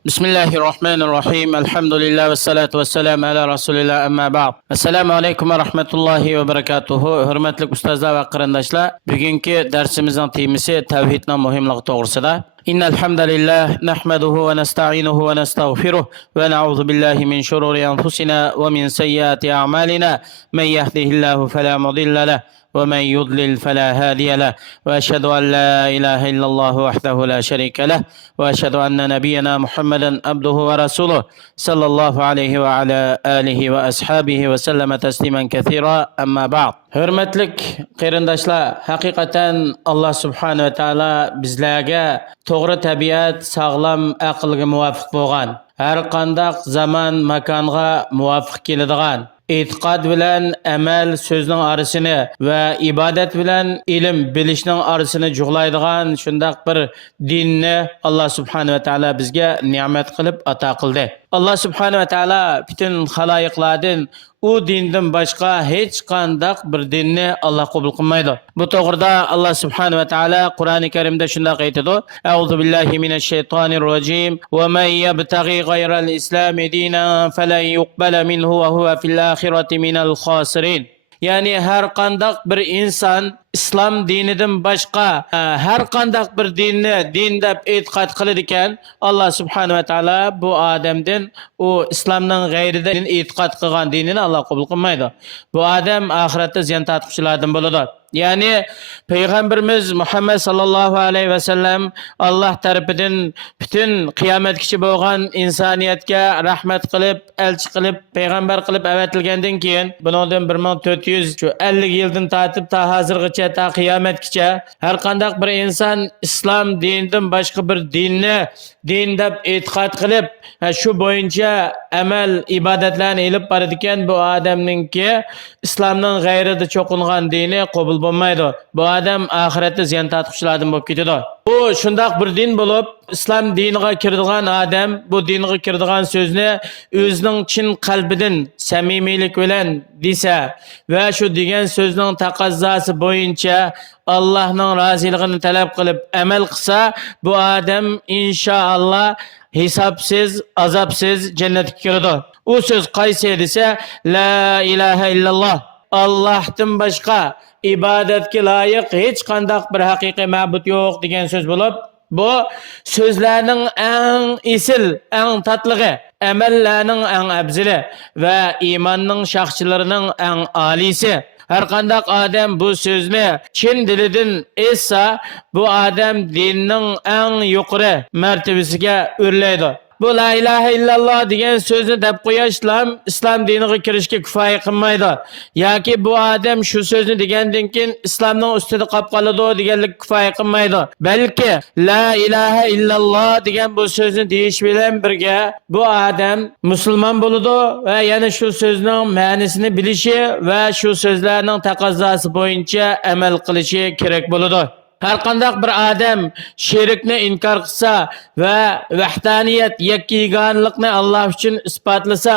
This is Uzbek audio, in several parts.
Bismillahirrahmanirrahim. Alhamdulillah ve salatu ve selam ala Resulillah amma ba'd. Assalamu alaikum ve rahmetullahi ve berekatuhu. Hürmetli ustazlar ve qarindoshlar, bugungi darsimizning temasi tavhidning muhimligi to'g'risida. Innal hamdalillah nahmaduhu ve nesta'inuhu ve nestağfiruh ve na'udzu billahi min şururi enfusina ve min sayyiati a'malina. Men yahdihillahu fela mudilla lahu ومن يضلل فلا هادي له واشهد ان لا اله الا الله وحده لا شريك له واشهد ان نبينا محمدا عبده ورسوله صلى الله عليه وعلى اله واصحابه وسلم تسليما كثيرا اما بعد. Hürmetlik qarindoshlar, haqiqatan Alloh subhanahu va taolo bizlarga to'g'ri tabiat, sog'lom aqlga muvofiq bo'lgan, har qanday zaman, makonga muvofiq keladigan e'tiqod bilan amal so'zning orasini va ibodat bilan ilm bilishning orasini jug'laydigan shundoq bir dinni Alloh subhanahu va taolo bizga ne'mat qilib ato qildi. Alloh subhanahu va taolo butun xaloyiqlardan u dindan boshqa hech qanday bir dinni Alloh qabul qilmaydi. Bu to'g'rida Alloh subhanahu va taolo Qur'oni Karimda shunday aytadi: "A'udhu billahi minash shaytonir rojim va man yabtaghi ghayral islami dinan falan yuqbala minhu va huwa fil oxirati minal xosirin." Ya'ni har qanday bir inson islom dinidan boshqa har qanday bir dinni din deb e'tiqod qilar ekan, Alloh subhanahu va taolo bu odamdan u islomning g'ayrida e'tiqod qilgan dinini Alloh qabul qilmaydi. Bu odam oxiratda ziyon tortquchilardan bo'ladi. Ya'ni payg'ambarimiz Muhammad sallallohu alayhi va sallam Alloh tarafidan butun qiyomatgacha bo'lgan insoniyatga rahmat qilib, elchi qilib, payg'ambar qilib avatilgandan keyin bundan 1450 yildan tortib ta hozirgacha ta qiyomatgacha har qanday bir inson islom dinidan boshqa bir dinni din deb e'tiqod qilib, shu bo'yicha amal ibodatlarni ilib borar ekan, bu odamningki islomning g'ayrida cho'qingan dini qabul bo'lmaydi. Bu odam oxiratda ziyon tortquchilardan bo'lib ketadi. Bu shundoq bir din bo'lib, islom diniga kiradigan odam bu dinga kiradigan so'zni o'zining chin qalbidan samimiylik bilan desa va shu degan so'zning taqozosi bo'yicha Allohning roziligini talab qilib amal qilsa, bu odam inshaalloh hisobsiz, azobsiz jannatga kiradi. U so'z qaysi desa, la ilaha illalloh, Allohdan boshqa ibodatga loyiq hech qanday bir haqiqiy ma'bud yo'q degan so'z bo'lib, bu so'zlarning eng isil, eng tatligi, amallarning eng afzali va iymonning shaxchilarining eng olisi. Har qanday odam bu so'zni chin dilidan essa, bu odam dinning eng yuqori martabasiga o'rlaydi. Bu la ilaha illalloh degan so'zni deb qo'yishlam islom diniga kirishga kifoya qilmaydi. Yoki bu odam shu so'zni degandan keyin islomning ustida qolib qoladi deganlik kifoya qilmaydi. Balki la ilaha illalloh degan bu so'zni deyish bilan birga bu odam musulmon bo'ladi va yana shu so'zning ma'nosini bilishi va shu so'zlarning taqozosi bo'yicha amal qilishi kerak bo'ladi. Har qanday bir odam shirkni inkor qilsa va vahdaniyat, yakkiganlikni Alloh uchun isbotlasa,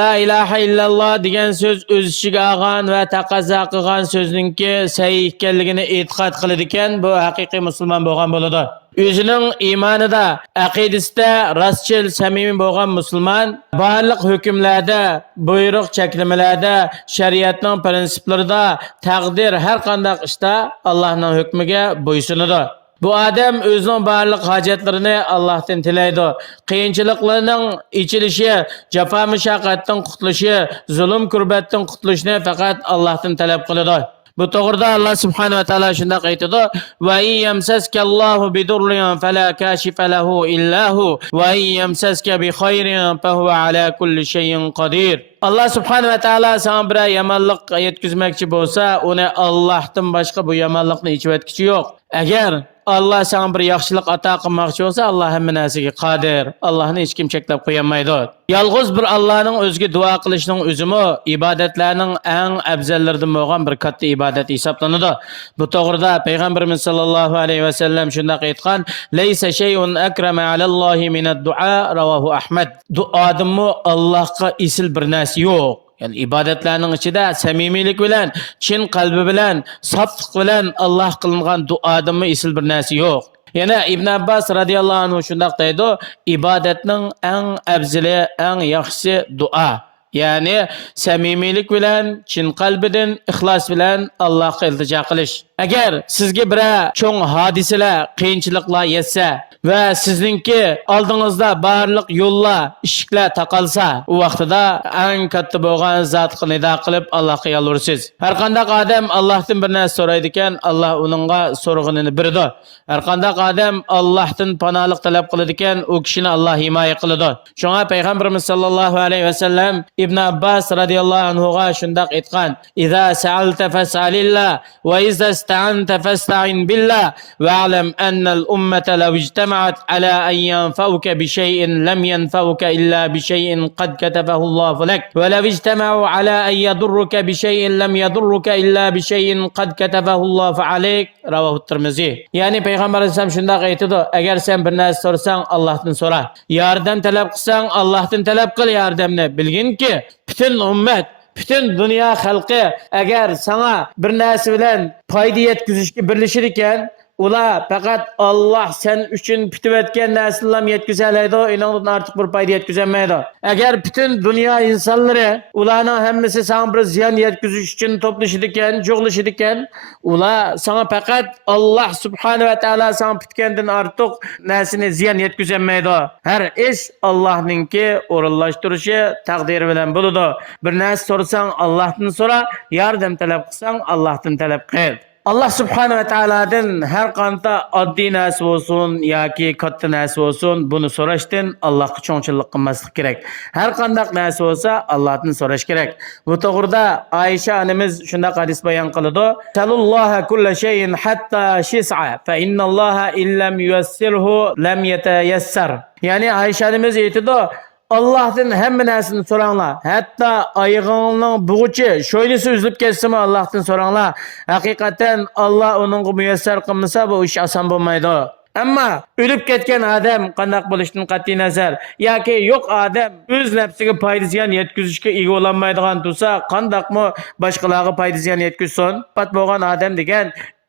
la ilaha illalloh degan so'z o'z ichiga olgan va taqozo qilgan so'zningki sahih ekanligini e'tiqod qiladi ekan, bu haqiqiy musulmon bo'lgan bo'ladi. O'zining iymonida, aqidasida rostchil, samimiy bo'lgan musulmon barliq hukmlarda, buyruq cheklamalarda, shariatning prinsiplarida, taqdir har qanday ishda Allohning hukmiga bo'ysunadi. Bu odam o'zining barliq hojatlarini Allohdan tilaydi. Qiyinchiliklarning ichilishi, jafo mushaqqatdan qutulishi, zulm kurbatdan qutulishni faqat Allohdan talab qiladi. Bu to'g'rida Alloh subhanahu va taolo shunday aytadi: "Va in yamsaskallohu bidurrin fala kashifa lahu illa hu va in yamsaska bi khayrin fa huwa ala kulli shay'in qodir." Alloh subhanahu va taolo sana bir yomonlik yetkazmoqchi bo'lsa, uni Allohdan boshqa bu yomonlikni yechib yo'q. Agar Allah sana bir yaxshilik ato qilmoqchi bo'lsa, Alloh hamma narsaga qodir. Allohni hech kim cheklab qo'yolmaydi. Yolg'iz bir Allohning o'ziga duo qilishning o'zimi ibodatlarning eng afzallaridan bo'lgan bir katta ibodat hisoblanadi. Bu to'g'rida payg'ambarimiz sollallohu alayhi va sallam shunday aytgan: "Laysa shay'un akrama alallohi minad du'a", rawahu Ahmad. Duodimi Allohga isil bir narsa yo'q. Yani ibadatlarning ichida samimiylik bilan, chin qalbi bilan, soflik bilan Alloh qilingan duodimi isil bir narsa yo'q. Yana Ibn Abbas radhiyallohu anhu shundoq deydi, ibodatning eng afzali, eng yaxshisi duo. Ya'ni samimiylik bilan, chin qalbidan, ixlos bilan Allohga iltijo qilish. Agar sizga biror cho'ng hodisalar, qiyinchiliklar yetsa va sizningki oldingizda barliq yo'llar, eshiklar taqalsa, u vaqtida eng katta bo'lgan zotga nido qilib Allohga yolvorsiz. Har qanday odam Allohdan bir narsa so'raydi ekan, Alloh uningga so'rag'inini beradi. Har qanday odam Allohdan panohlik talab qiladi ekan, u kishini Alloh himoya qiladi. Shunga payg'ambarimiz sollallohu alayhi vasallam Ibn Abbas radhiyallohu anhuga shundoq aytgan: "Iza sa'alta fas'alillah va iza ista'anta fasta'in billah wa'lam anna al-ummata law ijtama'at ala an yanfa'uka bi shay'in lam yanfa'uka illa bi shay'in qad katabahu Allahu lak wa law ijtama'u ala an yadurruka bi shay'in lam yadurruka illa bi shay'in qad katabahu Allahu alayk." Rawahu Tirmizi. Ya'ni payg'ambar alayhisalom shundoq aytadi: "Agar sen bir narsa so'rasang, Allohdan so'ra. Yordam talab qilsang, Allohdan talab qil yordamni. Bilginki, bütün ummat, bütün dünya xalqi agar sana bir narsa bilan foyda yetkazishga birlashir ekan, ular faqat Alloh sen uchun pitayotgan narsalarni yetkazoladi, undan ortiq bir foyda yetkazolmaydi. Agar bütün dünya insonlari ularning hammasi sana bir ziyon yetkazish uchun to'plashir ekan, jo'g'lashir ekan, ular sana faqat Alloh subhanahu va taolo sana pitgandan ortiq narsani ziyon yetkazolmaydi. Har ish Allohningki o'rinlashtirishi taqdiri bilan bo'ladi. Bir narsa so'rasang Allohdan so'ra, yordam talab qilsang Allohdan talab qil." Allah subhanahu wa ta'aladan har qanday oddiy narsa bo'lsin yoki katta narsa bo'lsin, buni so'rashdan Allohga cho'ngchilik qilmaslik kerak. Har qanday narsa bo'lsa Allohdan so'rash kerak. Bu to'g'rida Aisha onamiz shunday hadis bayon qiladi: "Salulloha kulla shay'in hatta shis'a fa innalloha illam yuyassirhu lam yatayassar." Ya'ni Aisha onamiz aytadi: Allah'tan hamma narsani so'ranglar. Hatto oyog'ingning bug'ichi, sho'ylisi uzilib ketsami Allohdan so'ranglar. Haqiqatan Alloh uningga muyassar qilmasa bu ish oson bo'lmaydi. Ammo o'lib ketgan odam qanday bo'lishidan qat'iy nazar yoki yo'q odam o'z nafsiga foyda ziyon yetkazishga ega bo'lmaydigan bo'lsa, qandaqmi boshqalarga foyda ziyon yetkazsin? Pat bo'lgan odam degan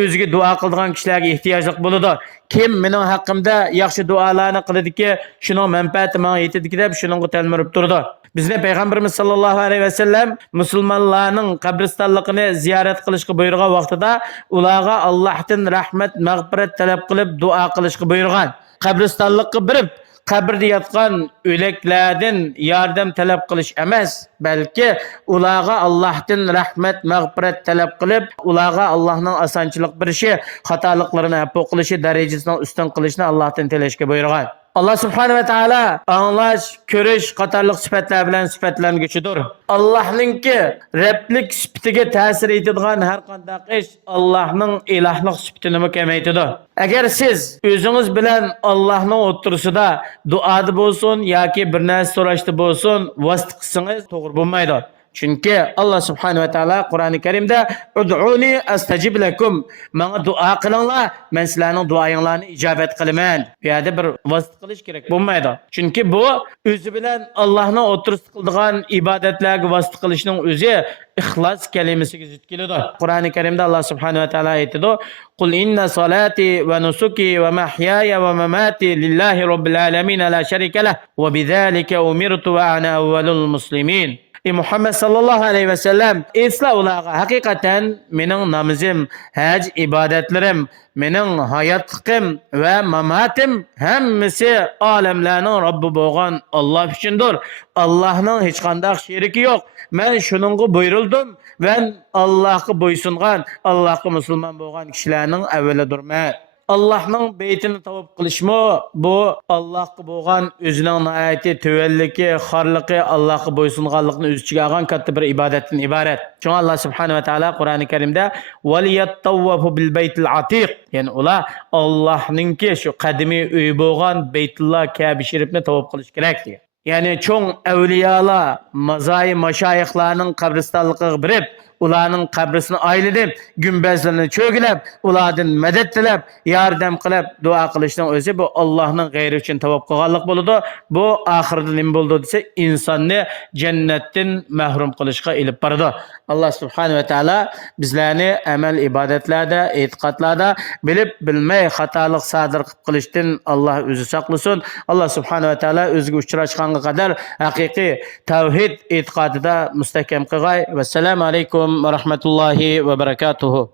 o'ziga duo qiladigan kishilarga ehtiyojli bo'ladi. Kim mening haqqimda yaxshi duolarni qiladiki, shuning manfaati menga yetadi deb shuningga talmirib turdi. Bizni payg'ambarimiz sollallohu alayhi vasallam musulmonlarning qabristonligini ziyorat qilishga buyurgan vaqtida ularga Allohdan rahmat, mag'firat talab qilib duo qilishga buyurgan. Qabristonlikka birib qabrda yotgan o'liklardan yordam talab qilish emas, balki ularga Allohdan rahmat, mag'firat talab qilib, ularga Allohning osonchilik berishi, xatoliklarni afv qilishi, darajasini ustun qilishni Allohdan tilashga buyurgan. Allah subhanahu wa ta'ala anlash, ko'rish qatorliq sifatlar bilan sifatlanguchidir. Allohninki Rabblik sifatiga ta'sir etadigan har qanday ish Allohning ilohlik sifatini kamaytiradi. Agar siz o'zingiz bilan Allohning o'rtasida duoda bo'lsin yoki bir narsa so'rashda bo'lsin, vosita qilsangiz to'g'ri bo'lmaydi. Chunki Allah subhanahu wa ta'ala Qur'oni Karimda "Ud'uni astajib lakum" menga duo qilinglar, men sizlarning duoyinglarni ijobat qilaman. Bu yerda bir vosita qilish kerak bo'lmaydi. Chunki bu o'zi bilan Allohning o'rtasida qiladigan ibodatlarga vosita qilishning o'zi ixlos kalimasiga zid keladi. Qur'oni Karimda Allah subhanahu wa ta'ala aytadi: "Qul inna solati va nusuki va mahyaya va mamati lillahi robbil alamin la sharika lah va bidhalika umirtu wa ana awwalul muslimin." Muhammad sallallohu alayhi va sallam esla ularga haqiqatan mening namozim, haj ibodatlarim, mening hayotliqim va mamatim hammasi olamlarning Robbi bo'lgan Alloh uchundir. Allohning hech qanday sheriki yo'q. Men shuningga buyurildim va Allohga bo'ysungan, Allohga musulmon bo'lgan kishilarning avvalidirman. Allohning beytini tavab qilishmi bu Allohga bo'lgan o'zining nihoyatda tövelligi, xorligi, Allohga bo'ysunganlikni o'z ichiga olgan katta bir ibodatdan iborat. Chunki Alloh subhanahu va taolo Qur'oni Karimda "Valiyat-tawwafu bil baytil atiq", ya'ni ular Allohningki shu qadimiy uy bo'lgan Baytulloh Ka'ba sharifni tavab qilish kerak degan. Ya'ni cho'ng avliyolar, mazoi mashoyixlarning qabristonligiga borib, ularning qabrisini aylanib, gumbazlarini cho'gilab, ulardan madad tilab, yordam qilib duo qilishning o'zi bu Allohning g'ayri uchun tavob qilganlik bo'ladi. Bu oxirida nima bo'ldi desa, insonni jannatdan mahrum qilishga ilib boradi. Alloh subhanahu va taolo bizlarni amal ibodatlarda, e'tiqodlarda bilib bilmay xatolik sodir qilishdan Alloh o'zi saqlasin. Alloh subhanahu va taolo o'ziga uchrashganga qadar haqiqiy tavhid e'tiqodida mustahkam qilg'ay. Vassalomu alaykum va rahmatullohi va barakatuh.